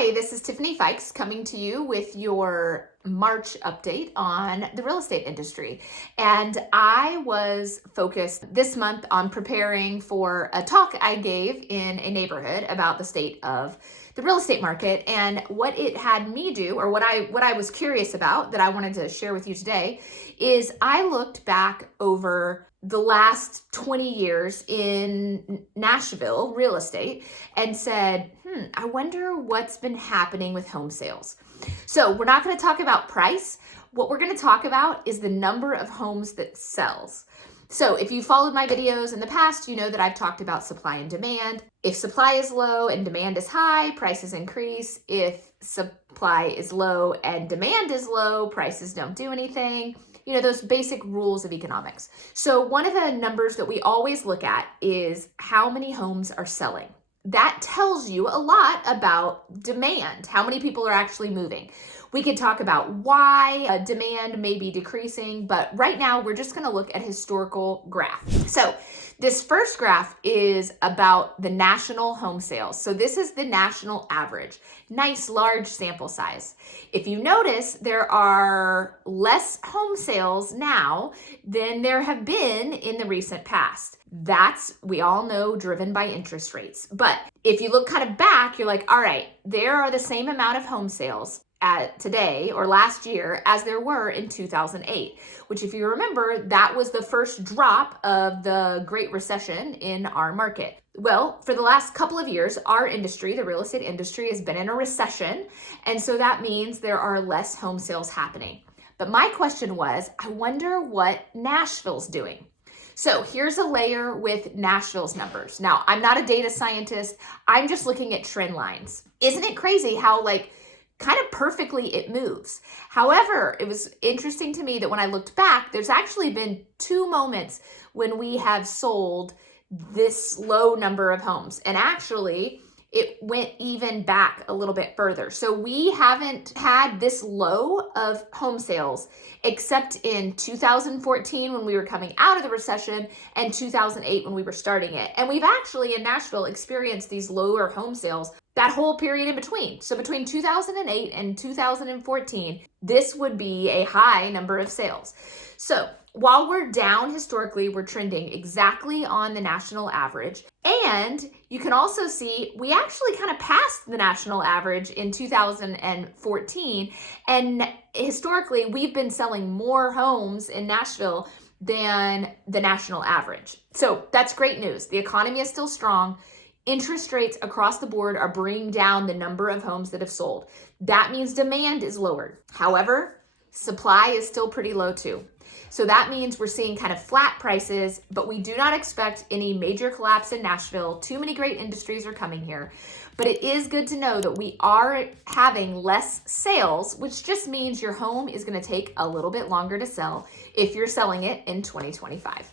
Hi, this is Tiffany Fykes coming to you with your March update on the real estate industry. And I was focused this month on preparing for a talk I gave in a neighborhood about the state of the real estate market and what it had me do, or what I was curious about that I wanted to share with you today, is I looked back over the last 20 years in Nashville real estate and said, I wonder what's been happening with home sales. So we're not going to talk about price. What we're going to talk about is the number of homes that sells. So if you followed my videos in the past, you know that I've talked about supply and demand. If supply is low and demand is high, prices increase. If supply is low and demand is low, prices don't do anything. You know, those basic rules of economics. So one of the numbers that we always look at is how many homes are selling. That tells you a lot about demand, how many people are actually moving. We could talk about why demand may be decreasing, but right now we're just going to look at historical graph. So this first graph is about the national home sales. So this is the national average. Nice large sample size. If you notice, there are less home sales now than there have been in the recent past. That's, we all know, driven by interest rates. But if you look kind of back, you're like, all right, there are the same amount of home sales at today or last year as there were in 2008, which, if you remember, that was the first drop of the Great Recession in our market. Well, for the last couple of years, our industry, the real estate industry, has been in a recession. And so that means there are less home sales happening. But my question was, I wonder what Nashville's doing. So here's a layer with Nashville's numbers. Now, I'm not a data scientist. I'm just looking at trend lines. Isn't it crazy how kind of perfectly it moves? However, it was interesting to me that when I looked back, there's actually been two moments when we have sold this low number of homes. And actually, it went even back a little bit further. So we haven't had this low of home sales except in 2014 when we were coming out of the recession and 2008 when we were starting it. And we've actually in Nashville experienced these lower home sales that whole period in between. So between 2008 and 2014, this would be a high number of sales. So while we're down historically, we're trending exactly on the national average. And you can also see we actually kind of passed the national average in 2014. And historically, we've been selling more homes in Nashville than the national average. So that's great news. The economy is still strong. Interest rates across the board are bringing down the number of homes that have sold. That means demand is lowered. However, supply is still pretty low too. So that means we're seeing kind of flat prices, but we do not expect any major collapse in Nashville. Too many great industries are coming here. But it is good to know that we are having less sales, which just means your home is going to take a little bit longer to sell if you're selling it in 2025.